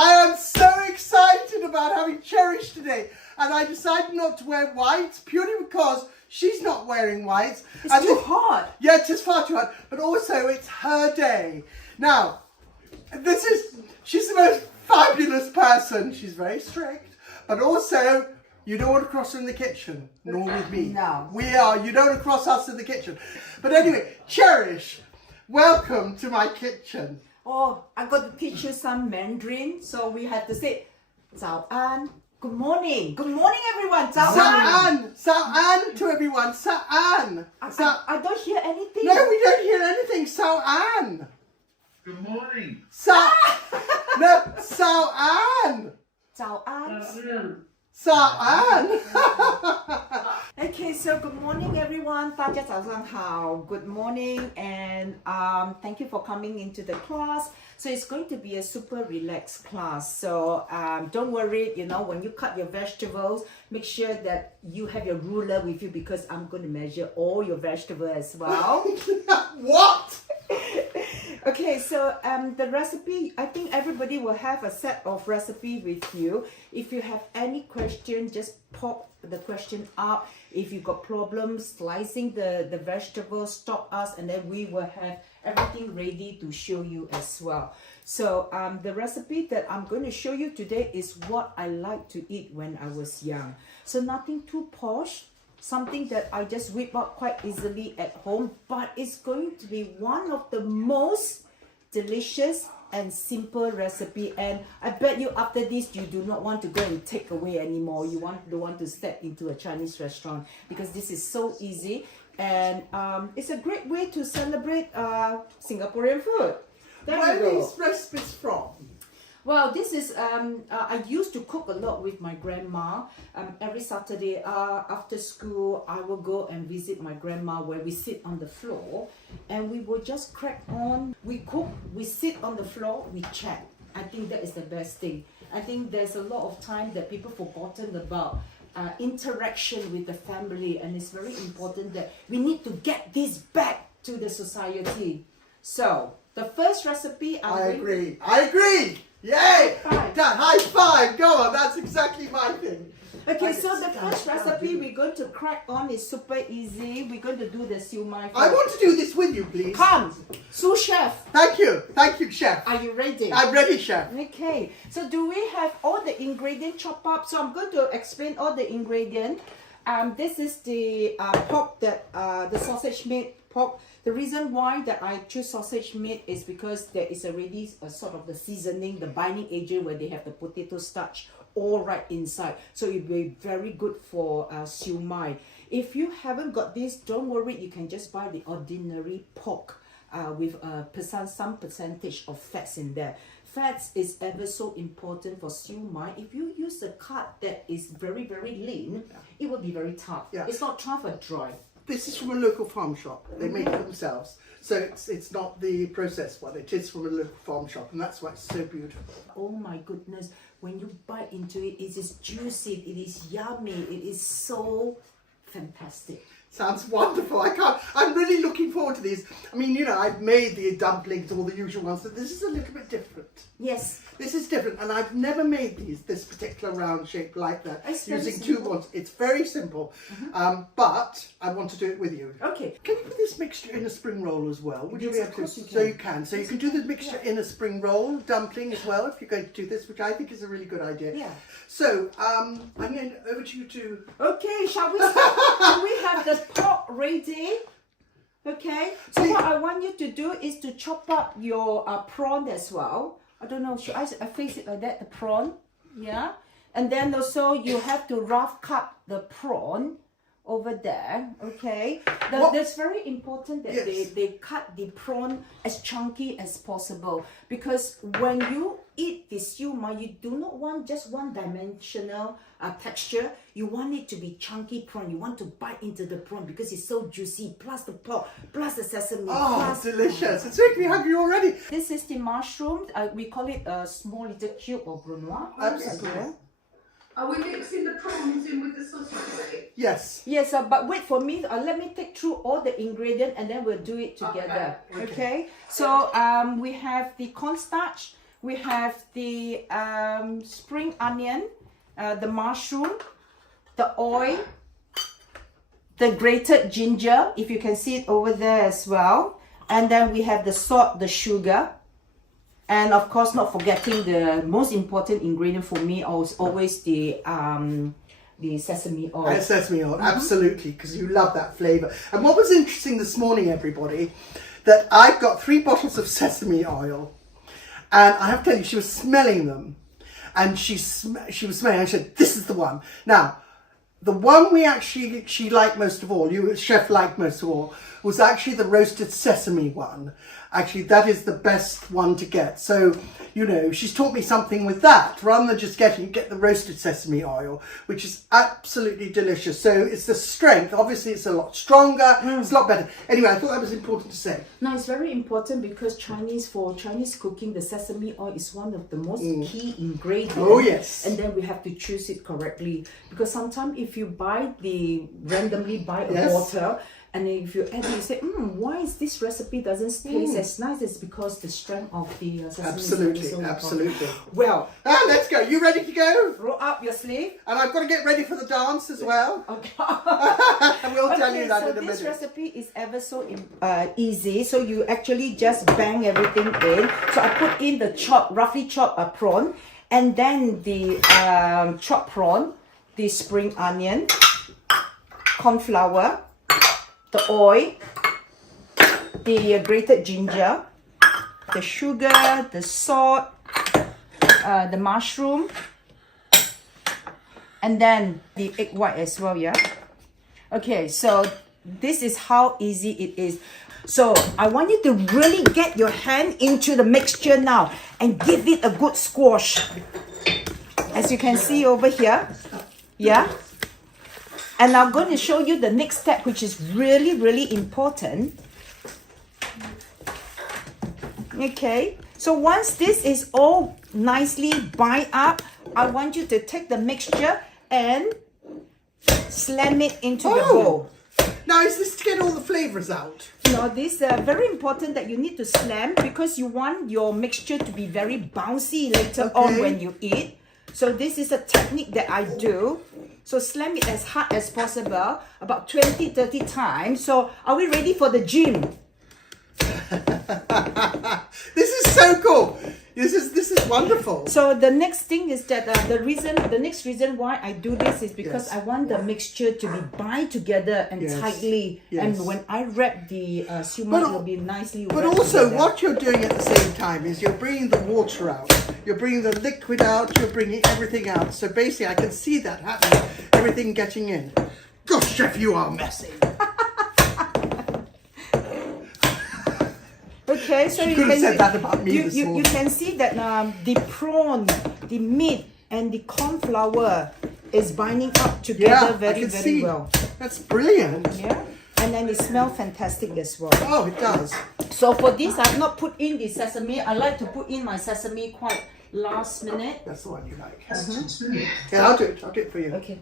I am so excited about having Cherish today, and I decided not to wear white purely because she's not wearing white. It's too hot. Yeah, it is far too hot, but also it's her day. Now, she's the most fabulous person. She's very strict, but also you don't want to cross her in the kitchen, nor with me. No. You don't want to cross us in the kitchen. But anyway, Cherish, welcome to my kitchen. Oh, I got to teach you some Mandarin, so we have to say 早安, good morning. Good morning, everyone. 早安. Sa'an to everyone. Sa'an. I don't hear anything. No, we don't hear anything. Sa'an. Good morning. No, Sa'an. 早安. Sa'an. Okay, so good morning, everyone. 大家早上好. Good morning, and thank you for coming into the class. So it's going to be a super relaxed class. So don't worry, when you cut your vegetables, make sure that you have your ruler with you because I'm going to measure all your vegetables as well. What? Okay, so the recipe, I think everybody will have a set of recipe with you. If you have any question, just pop the question up. If you got problems slicing the vegetables, stop us, and then we will have everything ready to show you as well. So the recipe that I'm going to show you today is what I like to eat when I was young. So nothing too posh, something that I just whip up quite easily at home, but it's going to be one of the most delicious and simple recipe, and I bet you after this you do not want to go and take away anymore. You don't want to step into a Chinese restaurant because this is so easy, and it's a great way to celebrate Singaporean food. Where are these recipes from? Well, this is, I used to cook a lot with my grandma. Every Saturday after school, I will go and visit my grandma where we sit on the floor and we will just crack on. We cook, we sit on the floor, we chat. I think that is the best thing. I think there's a lot of time that people forgotten about interaction with the family, and it's very important that we need to get this back to the society. So, the first recipe... I agree! Yay! High five! Go on, that's exactly my thing. Okay, so the first recipe we're going to crack on is super easy. We're going to do the Siu Mai. I want to do this with you, please. Come, sous chef. Thank you, chef. Are you ready? I'm ready, chef. Okay, so do we have all the ingredients chopped up? So I'm going to explain all the ingredients. This is the pork that the sausage meat pork. The reason why that I choose sausage meat is because there is already a sort of the seasoning, the binding agent where they have the potato starch all right inside. So it will be very good for Siu Mai. If you haven't got this, don't worry, you can just buy the ordinary pork with some percentage of fats in there. Fats is ever so important for Siu Mai. If you use a cut that is very, very lean, it will be very tough. Yeah. It's not tough or dry. This is from a local farm shop. They make it themselves. So it's not the processed one. It is from a local farm shop, and that's why it's so beautiful. Oh my goodness, when you bite into it, it is juicy, it is yummy, it is so fantastic. Sounds wonderful. I'm really looking forward to these. I mean, I've made the dumplings, all the usual ones, but this is a little bit different. Yes. This is different, and I've never made this particular round shape like that, It's using very 2 ones. It's very simple, but I want to do it with you. Okay. Can you put this mixture in a spring roll as well? Would you Yes, be of able course to? you can. So you can. So you can do the mixture in a spring roll, dumpling as well, if you're going to do this, which I think is a really good idea. Yeah. So I'm going over to you to... Okay, shall we start? Can we have the pork ready? Okay. So what I want you to do is to chop up your prawn as well. I don't know, should I face it like that, the prawn? Yeah. And then also you have to rough cut the prawn over there, okay? That's very important that Yes. they cut the prawn as chunky as possible, because when you eat the Siu Mai, you do not want just one-dimensional texture. You want it to be chunky prawn. You want to bite into the prawn because it's so juicy, plus the pork, plus the sesame. Oh, plus delicious. It's making me hungry already. This is the mushroom. We call it a small little cube or brunoise. Absolutely. Are we mixing the prawns in with the sausage? Yes. Yes, but wait for me. Let me take through all the ingredients and then we'll do it together. Okay. Okay. So we have the cornstarch, We have the spring onion, the mushroom, the oil, the grated ginger, if you can see it over there as well. And then we have the salt, the sugar. And of course, not forgetting the most important ingredient for me is always the sesame oil. Sesame oil, absolutely, because you love that flavour. And what was interesting this morning, everybody, that I've got 3 bottles of sesame oil, and I have to tell you, she was smelling them, and she was smelling. I said, "This is the one." Now, the one she liked most of all, chef liked most of all, was actually the roasted sesame one. Actually, that is the best one to get. So, you know, she's taught me something with that. Rather than just get the roasted sesame oil, which is absolutely delicious. So it's the strength. Obviously, it's a lot stronger. It's a lot better. Anyway, I thought that was important to say. No, it's very important because for Chinese cooking, the sesame oil is one of the most key ingredients. Oh, yes. And then we have to choose it correctly. Because sometimes if you randomly buy a bottle, and if you add it, you say, why is this recipe doesn't taste as nice? It's because the strength of the sesame is so absolutely. Well, Let's go. You ready to go? roll up your sleeve. And I've got to get ready for the dance as well. Okay. And we'll tell you that in a minute. So this recipe is ever so easy. So you actually just bang everything in. So I put in the roughly chopped prawn, and then the chopped prawn, the spring onion, corn flour, the oil, the grated ginger, the sugar, the salt, the mushroom, and then the egg white as well, yeah? Okay, so this is how easy it is. So I want you to really get your hand into the mixture now and give it a good squash. As you can see over here, yeah? And I'm going to show you the next step, which is really, really important. Okay, so once this is all nicely bind up, I want you to take the mixture and slam it into the bowl. Now, is this to get all the flavours out? No, this is very important that you need to slam because you want your mixture to be very bouncy later on when you eat. So this is a technique that I do. So slam it as hard as possible, about 20-30 times. So are we ready for the gym? This is so cool. This is wonderful. So the next thing is that the next reason why I do this is because I want the mixture to be bind together and tightly. And when I wrap the Siu Mai, it will be nicely wrapped. But also, together. what you're doing at the same time is you're bringing the water out, you're bringing the liquid out, you're bringing everything out. So basically, I can see that happening, everything getting in. Gosh, chef, you are messy. Okay, so you could have said that about me this morning. You can see that the prawn, the meat, and the corn flour is binding up together very well. That's brilliant. Yeah, and then it smells fantastic as well. Oh, it does. So for this, I've not put in the sesame. I like to put in my sesame quite last minute. That's the one you like. Yeah, I'll do it. I'll do it for you. Okay.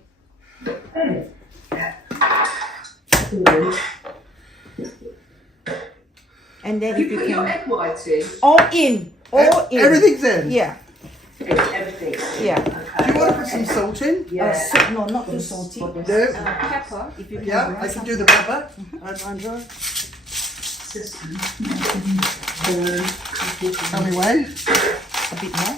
And then if you Put can, your egg whites in. all in. Everything's in. Yeah. Everything. Yeah. Do you want to put some salt in? No, not too salty. No. Pepper, if you can. Yeah, I can do the pepper. Andrew. Tell me when. A bit more.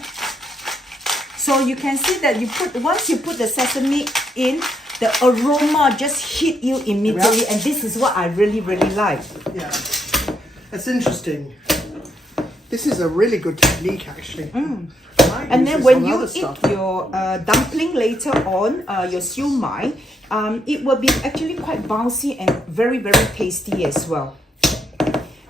So you can see that once you put the sesame in, the aroma just hit you immediately, and this is what I really, really like. Yeah. That's interesting. This is a really good technique, actually. And then when you eat your dumpling later on, your Siu Mai, it will be actually quite bouncy and very, very tasty as well.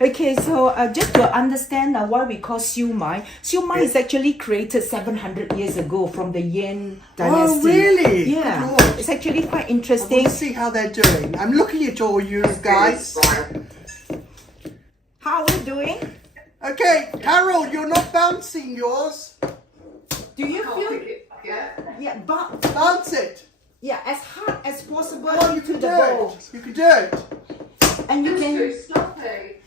Okay, so just to understand why we call Siu Mai is actually created 700 years ago from the Yan dynasty. Oh, really? Yeah, Good Lord. it's actually quite I interesting. want to see how they're doing. I'm looking at all you guys. How are we doing? Okay, Carol, you're not bouncing yours. Do you feel? Yeah, but Bounce it. yeah, as hard as possible Come on, you into can the do bowl. it. You can do it. And you can Stop it.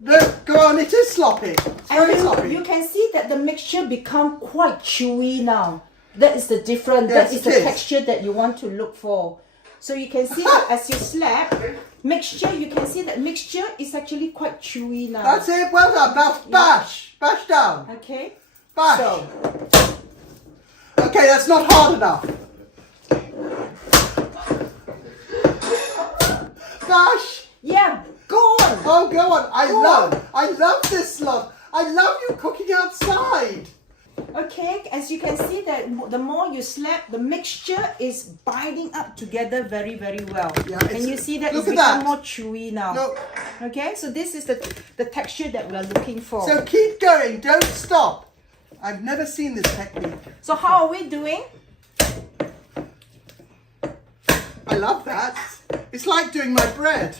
Look, go on, it is sloppy. It's very sloppy. You can see that the mixture become quite chewy now. That is the difference. Yes, that is it the is. texture that you want to look for. So you can see that as you slap, mixture, you can see that mixture is actually quite chewy now. That's it, well done. Now bash. Bash down. Okay? Bash. So, Okay, that's not hard enough. Bash. yeah, go on. Oh, go on. I Go love this lot. I love you cooking outside. Okay, as you can see that the more you slap, the mixture is binding up together very, very well. Yeah, and you see that it's look at become that. more chewy now. No. Okay, so this is the texture that we're looking for. So keep going. Don't stop. I've never seen this technique. So how are we doing? I love that. It's like doing my bread.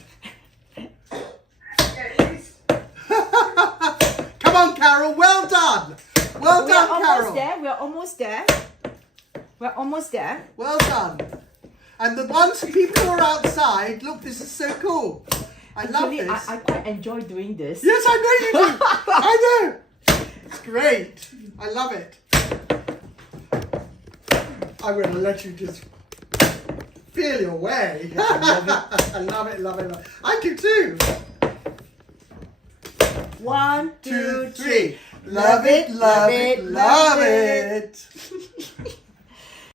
Come on, Carol. Well done. Well We're done, almost Carol. there. We're almost there. We're almost there. Well done. And the ones people who are outside, look, this is so cool. I love Actually, this. I quite enjoy doing this. Yes, I know you do. I know. It's great. I love it. I'm going to let you just feel your way. I love it. I love it, love it, love it. I do too. 1, 2, 3. Love it, love it, love it.